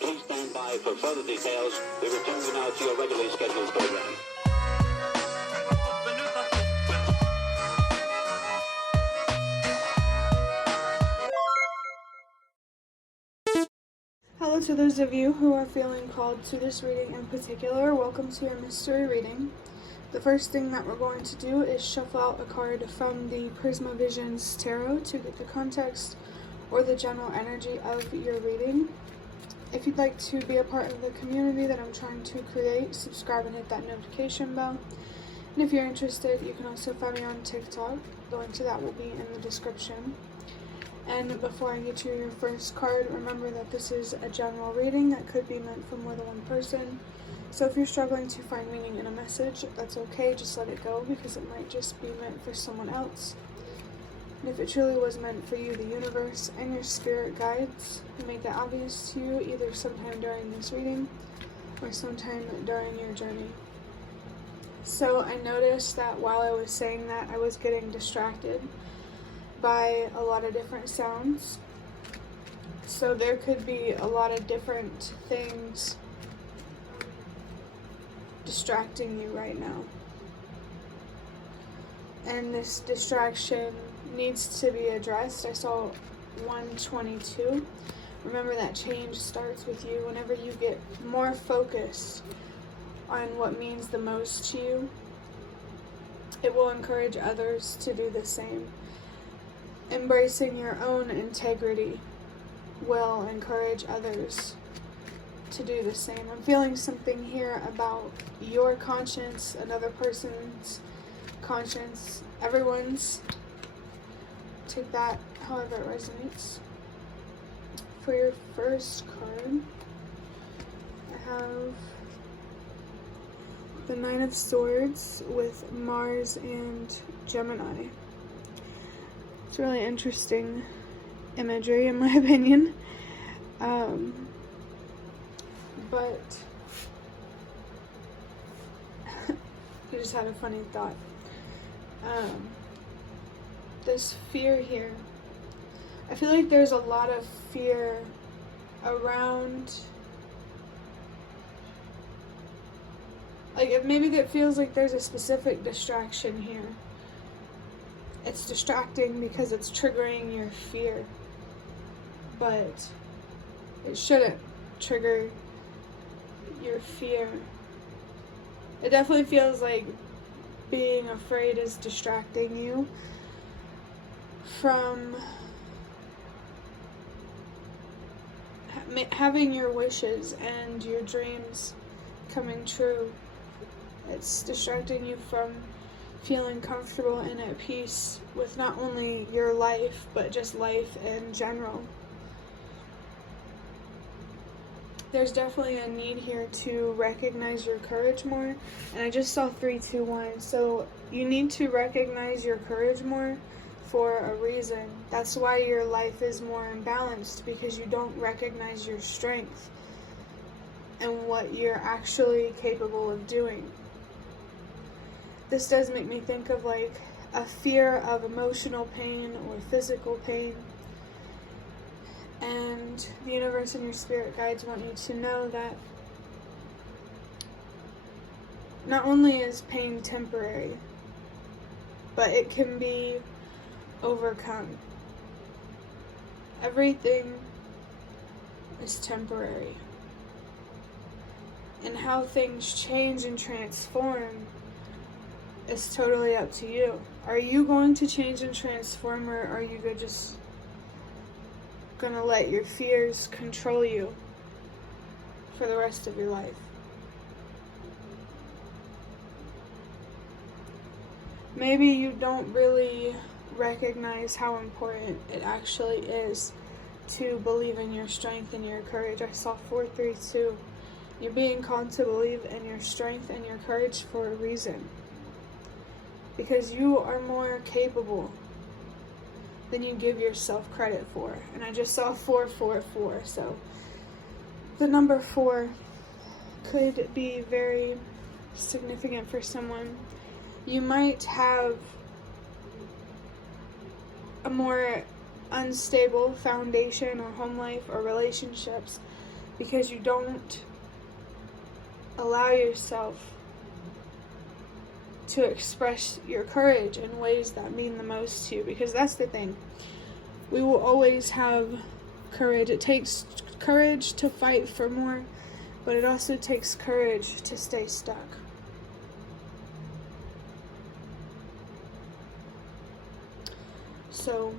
Please stand by for further details. We return you now to your regularly scheduled program. Hello to those of you who are feeling called to this reading in particular. Welcome to your mystery reading. The first thing that we're going to do is shuffle out a card from the Prisma Visions Tarot to get the context or the general energy of your reading. If you'd like to be a part of the community that I'm trying to create, subscribe and hit that notification bell. And if you're interested, you can also find me on TikTok. The link to that will be in the description. And before I get you your first card, remember that this is a general reading that could be meant for more than one person. So if you're struggling to find meaning in a message, that's okay, just let it go, because it might just be meant for someone else. And if it truly was meant for you, the universe and your spirit guides will make that obvious to you either sometime during this reading or sometime during your journey. So I noticed that while I was saying that, I was getting distracted by a lot of different sounds. So there could be a lot of different things distracting you right now. And this distraction needs to be addressed. I saw 122. Remember that change starts with you. Whenever you get more focused on what means the most to you, it will encourage others to do the same. Embracing your own integrity will encourage others to do the same. I'm feeling something here about your conscience, another person's conscience, everyone's. Take that however it resonates. For your first card, I have the Nine of Swords with Mars and Gemini. It's really interesting imagery in my opinion. But I just had a funny thought. This fear here, I feel like there's a lot of fear around, like maybe it feels like there's a specific distraction here. It's distracting because it's triggering your fear, but it shouldn't trigger your fear. It definitely feels like being afraid is distracting you from having your wishes and your dreams coming true. It's distracting you from feeling comfortable and at peace with not only your life, but just life in general. There's definitely a need here to recognize your courage more. And I just saw 3, 2, 1. So you need to recognize your courage more for a reason. That's why your life is more imbalanced, because you don't recognize your strength and what you're actually capable of doing. This does make me think of like a fear of emotional pain or physical pain. And the universe and your spirit guides want you to know that not only is pain temporary, but it can be overcome. Everything is temporary. And how things change and transform is totally up to you. Are you going to change and transform, or are you just gonna let your fears control you for the rest of your life? Maybe you don't really recognize how important it actually is to believe in your strength and your courage. I saw 4, 3, 2. You're being called to believe in your strength and your courage for a reason, because you are more capable than you give yourself credit for. And I just saw 4, 4, 4. So the number 4 could be very significant for someone. You might have a more unstable foundation or home life or relationships because you don't allow yourself to express your courage in ways that mean the most to you. Because that's the thing. We will always have courage. It takes courage to fight for more, but it also takes courage to stay stuck. So,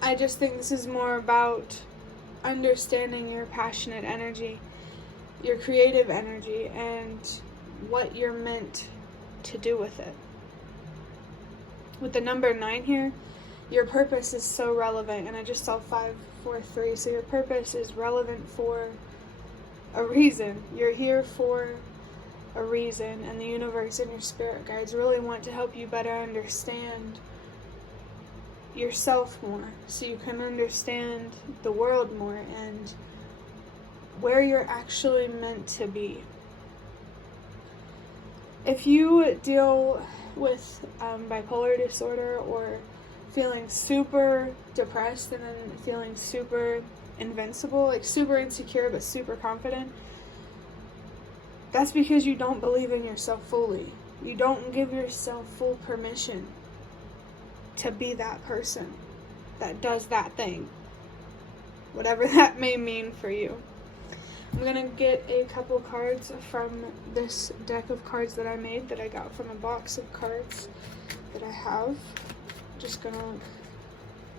I just think this is more about understanding your passionate energy, your creative energy, and what you're meant to do with it. With the number 9 here, your purpose is so relevant, and I just saw 543, so your purpose is relevant for a reason. You're here for a reason, and the universe and your spirit guides really want to help you better understand yourself more, so you can understand the world more and where you're actually meant to be. If you deal with bipolar disorder, or feeling super depressed and then feeling super invincible, like super insecure but super confident, that's because you don't believe in yourself fully. You don't give yourself full permission to be that person that does that thing, whatever that may mean for you. I'm going to get a couple cards from this deck of cards that I made, that I got from a box of cards that I have. Just going to look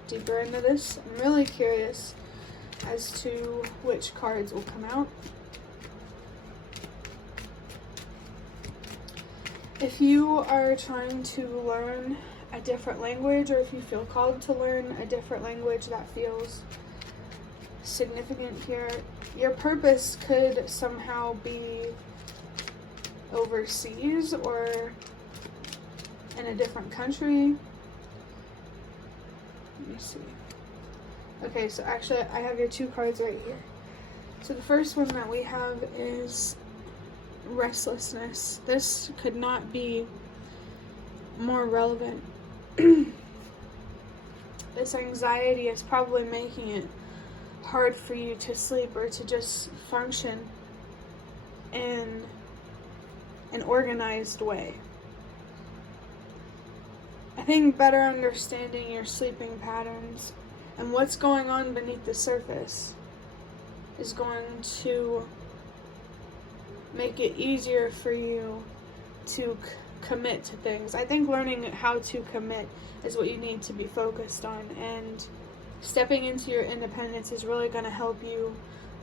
deeper into this. I'm really curious as to which cards will come out. If you are trying to learn a different language, or if you feel called to learn a different language that feels significant here, your purpose could somehow be overseas or in a different country. Let me see. Okay, so actually I have your 2 cards right here. So the first one that we have is restlessness. This could not be more relevant. This anxiety is probably making it hard for you to sleep or to just function in an organized way. I think better understanding your sleeping patterns and what's going on beneath the surface is going to make it easier for you to commit to things. I think learning how to commit is what you need to be focused on, and stepping into your independence is really going to help you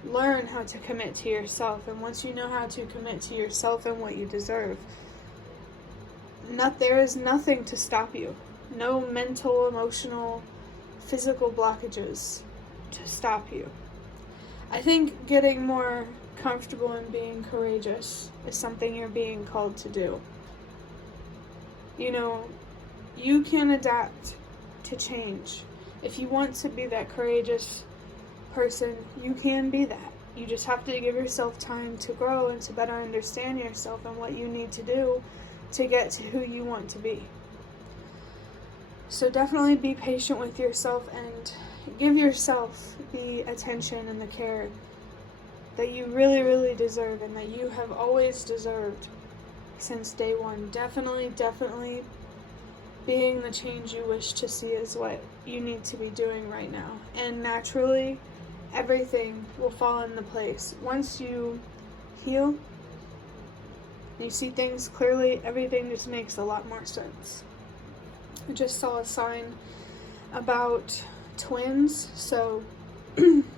learn how to commit to yourself. And once you know how to commit to yourself and what you deserve, there is nothing to stop you. No mental, emotional, physical blockages to stop you. I think getting more comfortable in being courageous is something you're being called to do. You know, you can adapt to change. If you want to be that courageous person, you can be that. You just have to give yourself time to grow and to better understand yourself and what you need to do to get to who you want to be. So definitely be patient with yourself and give yourself the attention and the care that you really, really deserve and that you have always deserved since day one. Definitely being the change you wish to see is what you need to be doing right now. And naturally, everything will fall into place. Once you heal, you see things clearly, everything just makes a lot more sense. I just saw a sign about twins, so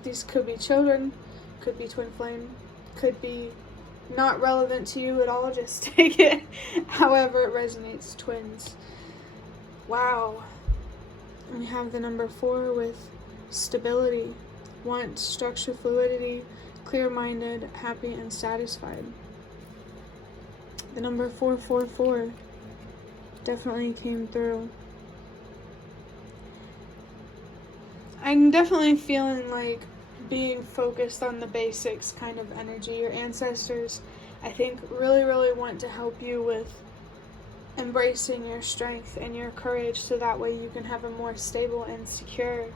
these could be children, could be twin flame, could be not relevant to you at all, just take it however it resonates. Twins. Wow. And we have the number 4 with stability, want, structure, fluidity, clear-minded, happy, and satisfied. The number 444 definitely came through. I'm definitely feeling like being focused on the basics kind of energy. Your ancestors, I think, really want to help you with embracing your strength and your courage, so that way you can have a more stable and secure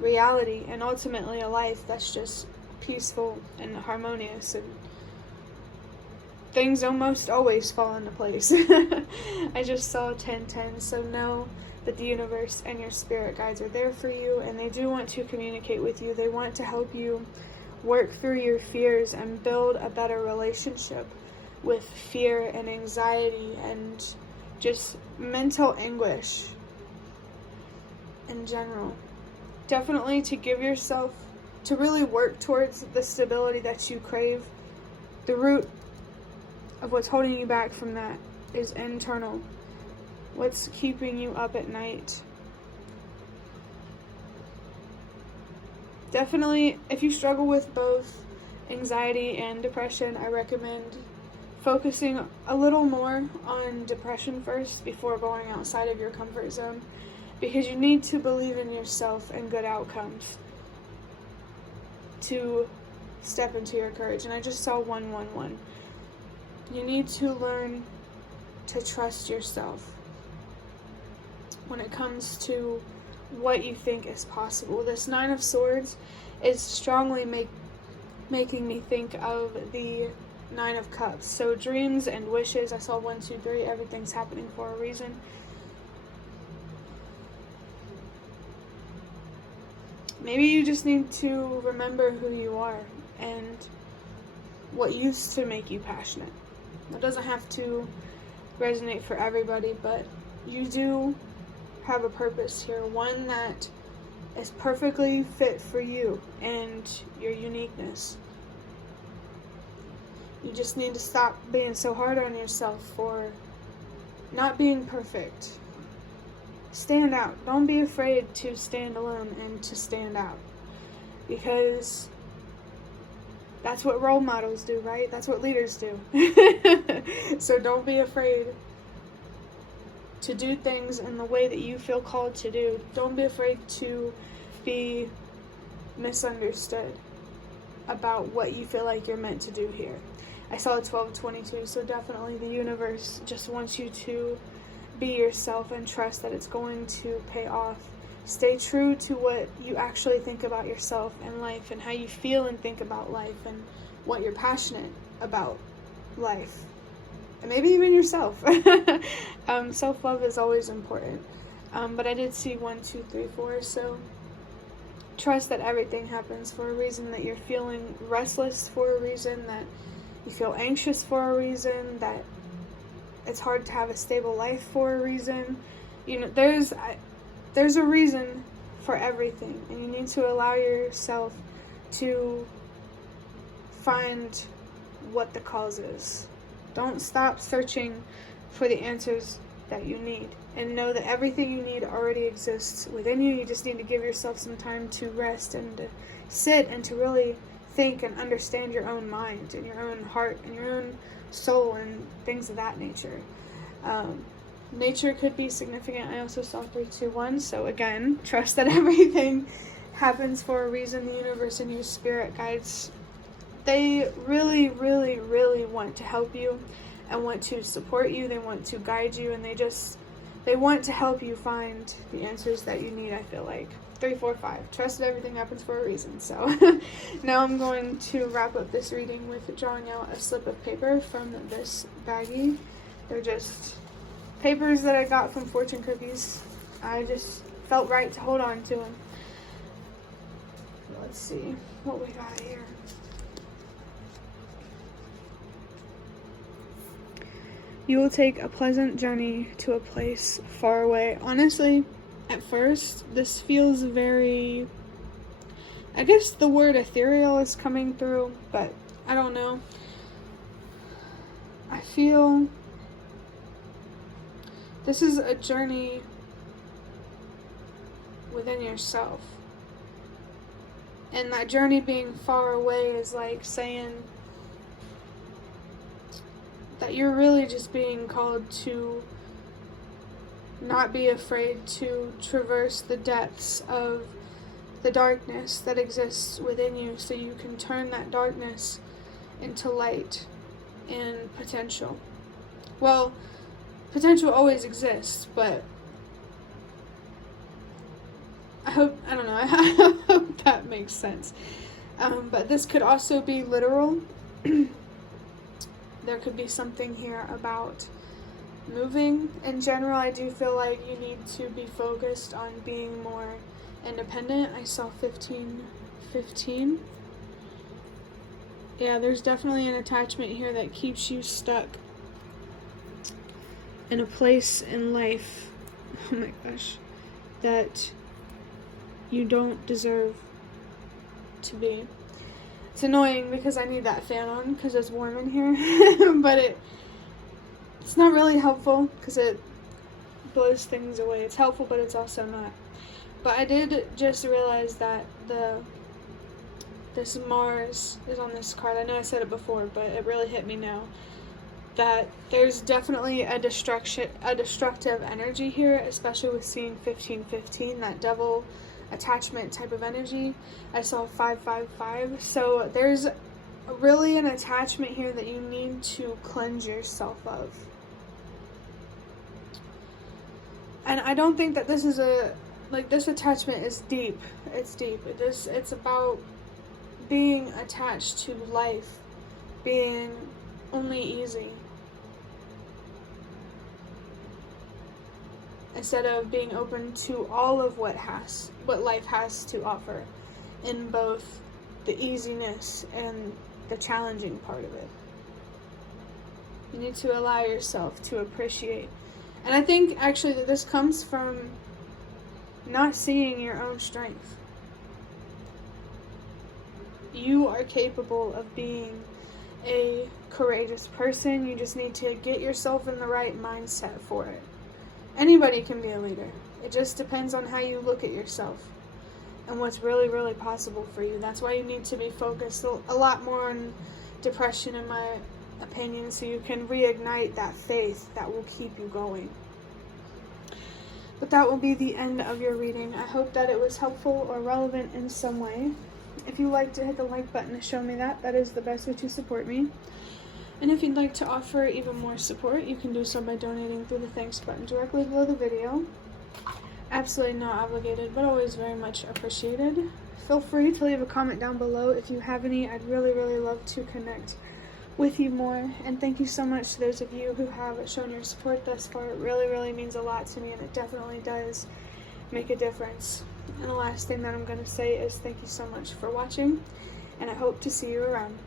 reality and ultimately a life that's just peaceful and harmonious, and things almost always fall into place. I just saw 1010, so know that the universe and your spirit guides are there for you, and they do want to communicate with you. They want to help you work through your fears and build a better relationship with fear and anxiety and just mental anguish in general. Definitely to give yourself, to really work towards the stability that you crave. The root of what's holding you back from that is internal. What's keeping you up at night? Definitely, if you struggle with both anxiety and depression, I recommend focusing a little more on depression first before going outside of your comfort zone, because you need to believe in yourself and good outcomes to step into your courage. And I just saw 111. You need to learn to trust yourself when it comes to what you think is possible. This 9 of Swords is strongly making me think of the 9 of Cups. So dreams and wishes. I saw 1, 2, 3. Everything's happening for a reason. Maybe you just need to remember who you are and what used to make you passionate. It doesn't have to resonate for everybody, but you do have a purpose here, one that is perfectly fit for you and your uniqueness. You just need to stop being so hard on yourself for not being perfect. Stand out. Don't be afraid to stand alone and to stand out, because that's what role models do, right? That's what leaders do. So don't be afraid to do things in the way that you feel called to do. Don't be afraid to be misunderstood about what you feel like you're meant to do here. I saw a 1222, so definitely the universe just wants you to be yourself and trust that it's going to pay off. Stay true to what you actually think about yourself and life, and how you feel and think about life, and what you're passionate about life. And maybe even yourself. Self-love is always important. But I did see 1, 2, 3, 4. So trust that everything happens for a reason, that you're feeling restless for a reason, that you feel anxious for a reason, that it's hard to have a stable life for a reason. You know, there's a reason for everything, and you need to allow yourself to find what the cause is. Don't stop searching for the answers that you need, and know that everything you need already exists within you. You just need to give yourself some time to rest and to sit and to really think and understand your own mind and your own heart and your own soul and things of that nature. Nature could be significant. I also saw 3, 2, 1. So again, trust that everything happens for a reason. The universe and your spirit guides, they really, really, really want to help you and want to support you. They want to guide you, and they want to help you find the answers that you need, I feel like. 3, 4, 5. Trust that everything happens for a reason. So now I'm going to wrap up this reading with drawing out a slip of paper from this baggie. They're just papers that I got from fortune cookies. I just felt right to hold on to them. Let's see what we got here. You will take a pleasant journey to a place far away. Honestly, at first, this feels very, I guess the word ethereal is coming through, but I don't know. I feel this is a journey within yourself. And that journey being far away is like saying that you're really just being called to not be afraid to traverse the depths of the darkness that exists within you, so you can turn that darkness into light and potential. Well, potential always exists, but I I don't know, I hope that makes sense. But this could also be literal. There could be something here about moving. In general, I do feel like you need to be focused on being more independent. I saw 15. Yeah, there's definitely an attachment here that keeps you stuck in a place in life, oh my gosh, that you don't deserve to be. It's annoying because I need that fan on because it's warm in here, but it's not really helpful because it blows things away. It's helpful, but it's also not. But I did just realize that this Mars is on this card. I know I said it before, but it really hit me now. That there's definitely a destructive energy here, especially with seeing 1515, that devil attachment type of energy. I saw 555. So there's really an attachment here that you need to cleanse yourself of. And I don't think that this is this attachment is deep. It's deep. It's about being attached to life being only easy, instead of being open to all of what life has to offer, in both the easiness and the challenging part of it. You need to allow yourself to appreciate. And I think actually that this comes from not seeing your own strength. You are capable of being a courageous person. You just need to get yourself in the right mindset for it. Anybody can be a leader. It just depends on how you look at yourself and what's really, really possible for you. That's why you need to be focused a lot more on depression, in my opinion, so you can reignite that faith that will keep you going. But that will be the end of your reading. I hope that it was helpful or relevant in some way. If you like to hit the like button to show me that is the best way to support me. And if you'd like to offer even more support, you can do so by donating through the thanks button directly below the video. Absolutely not obligated, but always very much appreciated. Feel free to leave a comment down below if you have any. I'd really, really love to connect with you more. And thank you so much to those of you who have shown your support thus far. It really, really means a lot to me, and it definitely does make a difference. And the last thing that I'm going to say is thank you so much for watching, and I hope to see you around.